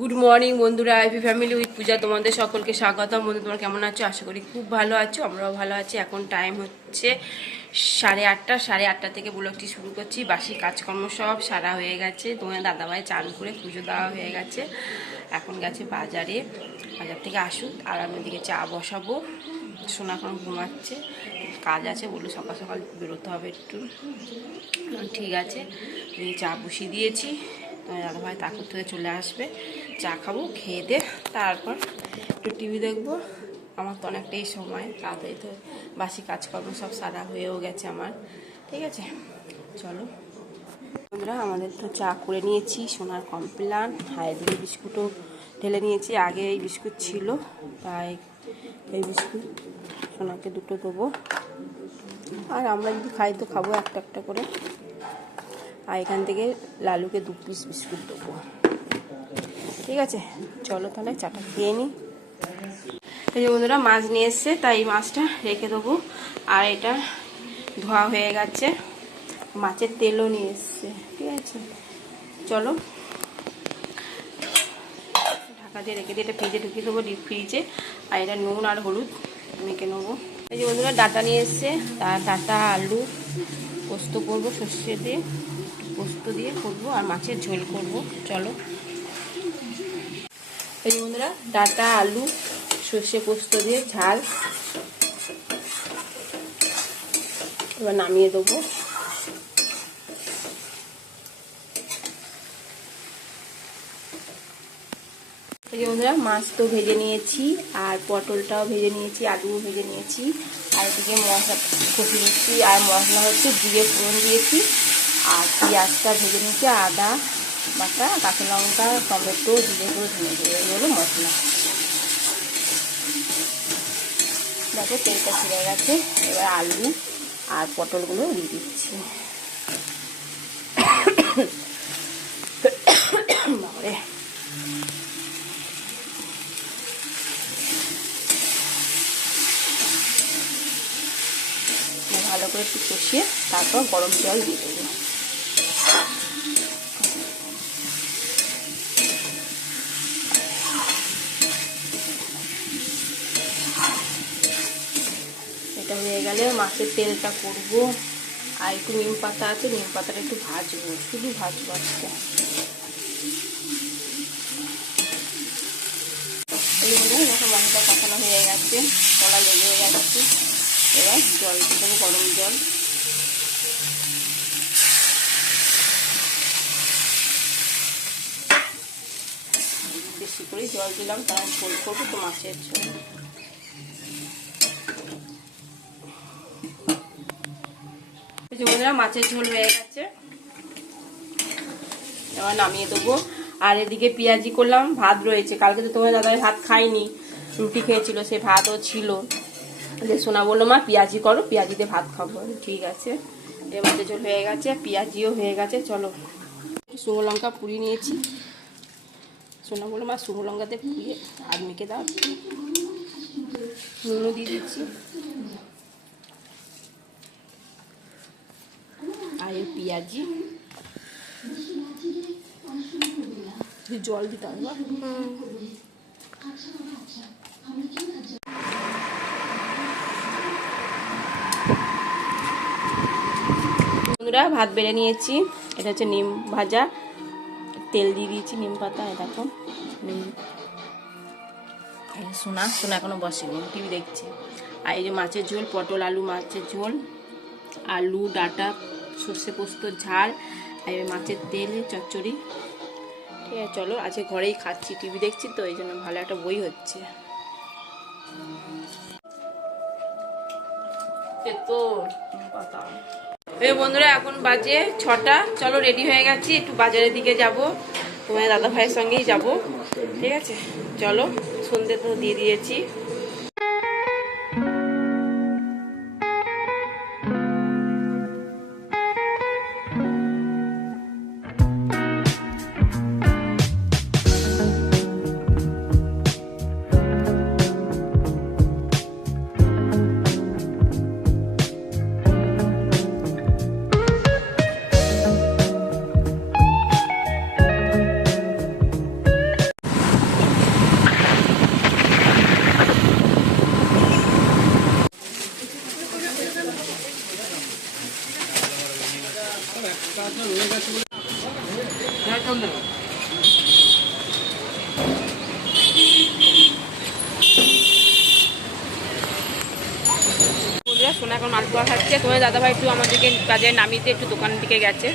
Good morning বন্ধুরা, IP family with পূজা তোমাদের সকলকে স্বাগতম। বন্ধু, তোমরা কেমন আছো? আশা করি খুব ভালো আছো, আমরাও ভালো আছি। এখন টাইম হচ্ছে 8:30। 8:30 থেকে ব্লগটি শুরু করছি। বাসি কাজকর্ম সব সারা হয়ে গেছে। তোমার দাদাভাই চান করে পুজো দেওয়া হয়ে গেছে। এখন গেছে বাজারে, বাজার থেকে আসুক আর আমি এদিকে চা বসাবো। সোনা এখন ঘুমাচ্ছে, কাজ আছে বললো সকাল সকাল বেরোতে হবে একটু। ঠিক আছে, চা বসিয়ে দিয়েছি। দাদাভাই তারপর থেকে চলে আসবে, চা খাবো, খেয়ে দে তারপর একটু টিভি দেখবো। আমার তো অনেকটাই সময়, তাড়াতাড়ি তো বাসি কাজকর্ম সব সারা হয়েও গেছে আমার। ঠিক আছে, চলো বন্ধুরা, আমাদের তো চা করে নিয়েছি, সোনার কমপ্লান, হাইব্রিড বিস্কুটও ঢেলে নিয়েছি। আগে এই বিস্কুট ছিল, তাই এই বিস্কুট সোনাকে দুটো দেবো। আর আমরা যদি খাই তো খাবো একটা একটা করে। আর এখান থেকে লালুকে 2 পিস বিস্কুট দেবো। ঠিক আছে, চলো তাহলে চাটা খেয়ে নিই। এই যে বন্ধুরা, মাছ নিয়ে এসছে, তাই এই মাছটা রেখে দেবো। আর এটা ধোয়া হয়ে গেছে, মাছের তেলও নিয়ে এসছে। ঠিক আছে, চলো ঢাকা দিয়ে রেখে দিয়ে এটা ফ্রিজে ঢুকিয়ে দেবো, ডিপ ফ্রিজে। আর এটা নুন আর হলুদ মেখে নেবো। এই যে বন্ধুরা, ডাটা নিয়ে এসছে, তার ডাটা আলু পোস্ত করবো, সর্ষে দিয়ে পোস্ত দিয়ে করবো, আর মাছের ঝোল করবো। চলো, এই বন্ধুরা, ডাটা আলু সর্ষে পোস্ত দিয়ে ঝাল। এবার নামিয়ে দেবো। এই যে বন্ধুরা, মাছ তো ভেজে নিয়েছি, আর পটলটাও ভেজে নিয়েছি, আলুও ভেজে নিয়েছি। আর এদিকে মশলা কষিয়ে নিচ্ছি, আর মশলা হচ্ছে জিরে ফোড়ন দিয়েছি, আর পেঁয়াজটা ভেজে নিয়েছি, আদা বাটা, কাঁচা লঙ্কা, টমেটো, জিরে গুঁড়ো, ধনে গুঁড়ো, এগুলো মশলা। দেখো তেলটা ছিঁড়ে গেছে। এবার আলু আর পটলগুলো দিয়ে দিচ্ছি। বাবারে, ভালো করে একটু কষিয়ে তারপর গরম জল দিয়ে দেবো। এটা হয়ে গেলে মাছের তেলটা করবো। আর একটু নিম পাতা আছে, নিম পাতাটা একটু ভাজবো, শুধু ভাজবো আজকে। এই মনে হয় যখন মশলাটা কষানো হয়ে গেছে, কড়া লেগে গেছে, এবার জল দিয়ে দেবো, গরম জল। বেশি করে জল দিলাম, কারণ ঝোল করবো তো, মাছের ঝোল। মাছের ঝোল হয়ে গেছে, এবার নামিয়ে দেবো। আর এদিকে পেঁয়াজি করলাম, ভাত রয়েছে। কালকে তো তোমার দাদাই ভাত খাইনি, রুটি খেয়েছিল, সে ভাতও ছিল। যে সোনা বললো মা পেঁয়াজি করো, পেঁয়াজিতে ভাত খাবো। ঠিক আছে, এ মাছের ঝোল হয়ে গেছে, পেঁয়াজিও হয়ে গেছে। চলো, শুকনো লঙ্কা পুড়িয়ে নিয়েছি। সোনা বললো মা শুকনো লঙ্কাতে পুড়িয়ে ভাত মেখে দাও। নুনও দিয়ে দিচ্ছি। আর এই পেঁয়াজি জল দিতে হবে। বন্ধুরা, ভাত বেড়ে নিয়েছি। এটা হচ্ছে নিম ভাজা, তেল দিয়ে দিয়েছি, নিম পাতা। দেখো সোনা সোনা এখনো বসেনি, টিভি দেখছে। আর এই যে মাছের ঝোল, পটল আলু মাছের ঝোল, আলু ডাটা সর্ষে পোস্ত ঝাল, আর মাছের তেল চচ্চড়ি। ঠিক আছে, চলো আজকে ঘরেই খাচ্ছি, টিভি দেখছি তো, এই জন্য ভালো একটা বই হচ্ছে। এই বন্ধুরা, এখন বাজে 6টা। চলো রেডি হয়ে গেছি, একটু বাজারের দিকে যাব, তোমার দাদা ভাইয়ের সঙ্গেই যাব। ঠিক আছে, চলো। সন্ধ্যে তো দিয়ে দিয়েছি। সোনা এখন মালপোয়া খাচ্ছে। তোমার দাদাভাই একটু আমাদেরকে কাজে নামিয়ে একটু দোকানের দিকে গেছে।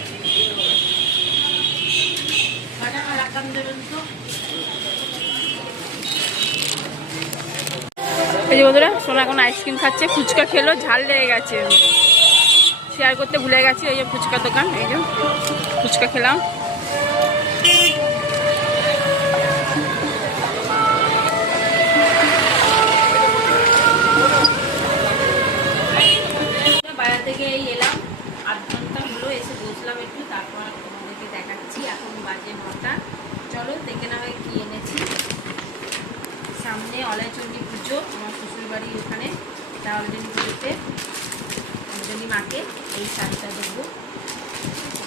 এই যে বন্ধুরা, সোনা এখন আইসক্রিম খাচ্ছে। ফুচকা খেলো, ঝাল লেগে গেছে, শেয়ার করতে ভুলে গেছি। এই যে ফুচকা দোকান, এই যে ফুচকা খেলাম। বাইরে থেকে এই এলাম, 8 ঘন্টা হলো, এসে বসলাম একটু, তারপর তোমাদেরকে দেখাচ্ছি। এখন বাজে 9টা। চলো দেখে না হয় কি এনেছি। সামনে অলাইচণ্ডী পুজো, আমার শ্বশুরবাড়ি ওখানে। এটা অলাইচণ্ডী পুজোতে অঞ্জলি মাকে এই শাড়িটা দেবো।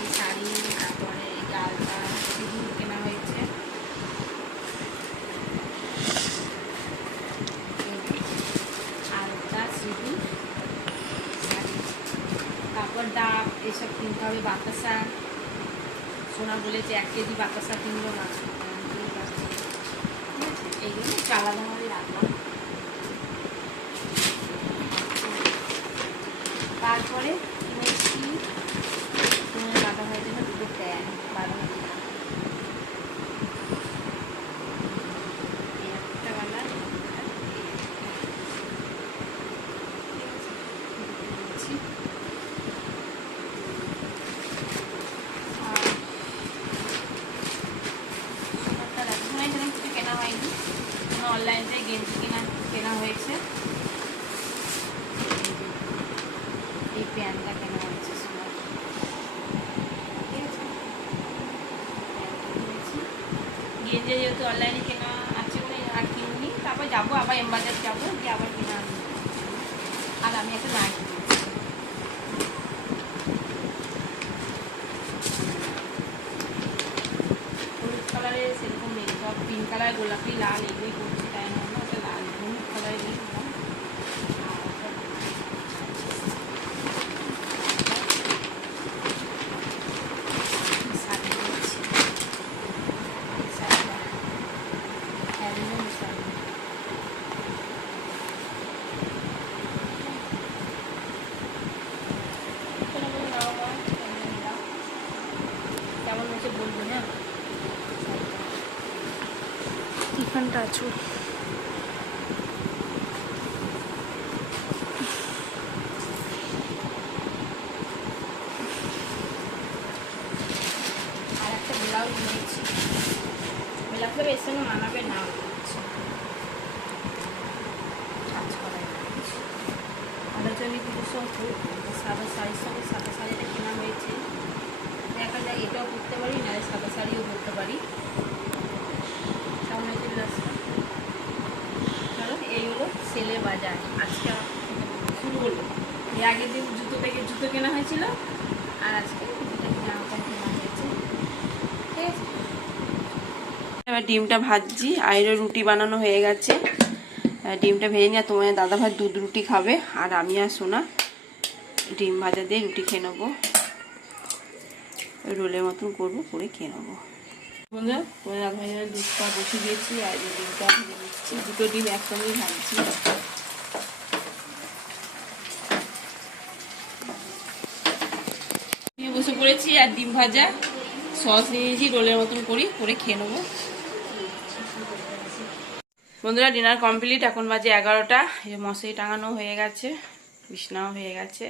এই শাড়ি, তারপরে এই আলতা, সিঁদুর কেনা হয়েছে। আলতা, সিঁদুর, শাড়ি, তারপর ডাব এসব কিনতে হবে। বাতাসা, সোনা বলেছে 1 কেজি বাতাসা কিনলো না, এইগুলো আলাদা ভাবে রাখলাম। তারপরে কিনেছি দাদা ভাইয়ের জন্য 2টো প্যান, 12 একটা কালার। কিছু কেনা হয়নি, অনলাইন থেকে গেঞ্জি কেনা হয়েছে। এই প্যান্টটা কেনা হয়েছে সোনার, ঠিক আছে। গেঞ্জি যেহেতু অনলাইনে কেনা আছে বলে আর কিনিনি, তারপর যাবো আবার এমবাজার যাবো, গিয়ে আবার কিনে আনবো। আর আমি একটা নাইটি কিনেছি, হলুদ কালারের, সেরকম নেই, সব পিঙ্ক কালার, গোলাপি, লাল এগুলোই করছি, তাই না ওটা লাল হলুদ কালারের নিয়েছিলাম। কেমন হয়েছে বলবো, হ্যাঁ। এখানটা আছো, আর একটা ব্লাউজ নিয়েছি। ব্লাউজটা এর সঙ্গে মানাবে না, কাজ করাই আলোচনী পুজোর সঙ্গে সাদা শাড়ির সঙ্গে সাদা শাড়িটা কেনা হয়েছে। দেখা যায় এটাও পরতে পারি, নাহলে সাদা শাড়িও পরতে পারি। কেমন হয়েছে ব্লাউজটা? চলো, এই হলো সেলে বাজার। আজকে শুরু হলো। এর আগের দিন জুতো কেনা হয়েছিল, আর আজকে জামা প্যান্ট কেনা হয়েছে, ঠিক আছে। এবার ডিমটা ভাজছি, আইরো রুটি বানানো হয়ে গেছে। ডিমটা ভেজে নিয়ে তোমার দাদাভাই দুধ রুটি খাবে, আর আমি আর সোনা ডিম ভাজা দিয়ে রুটি খেয়ে নেবো। রোলের মতন করবো, করে খেয়ে নেবো। বন্ধুরা, তোমার দাদাভাই দুধটা বসিয়ে দিয়েছি, আর ডিমটা ভেজে নিচ্ছি। 2টো ডিম একসঙ্গেই ভাজছি। বসে পড়েছি, আর ডিম ভাজা সস নিয়েছি, রোলের মতন করে খেয়ে নেবো। বন্ধুরা, ডিনার কমপ্লিট। এখন বাজে 11টা। মশারি টাঙানো হয়ে গেছে, বিছনাও হয়ে গেছে।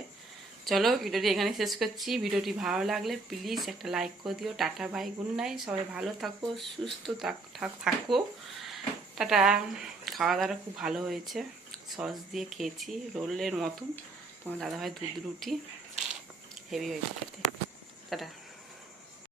চলো, ভিডিওটি এখানে শেষ করছি। ভিডিওটি ভালো লাগলে প্লিজ একটা লাইক করে দিও। Tata, bye, good night. সবাই ভালো থাকো, সুস্থ থাকো। টাটা। খাওয়া দাওয়াটা খুব ভালো হয়েছে, সস দিয়ে খেয়েছি রোলের মতন। তোমার দাদাভাই দুধ রুটি হেভি হয়েছে খেতে। টাটা।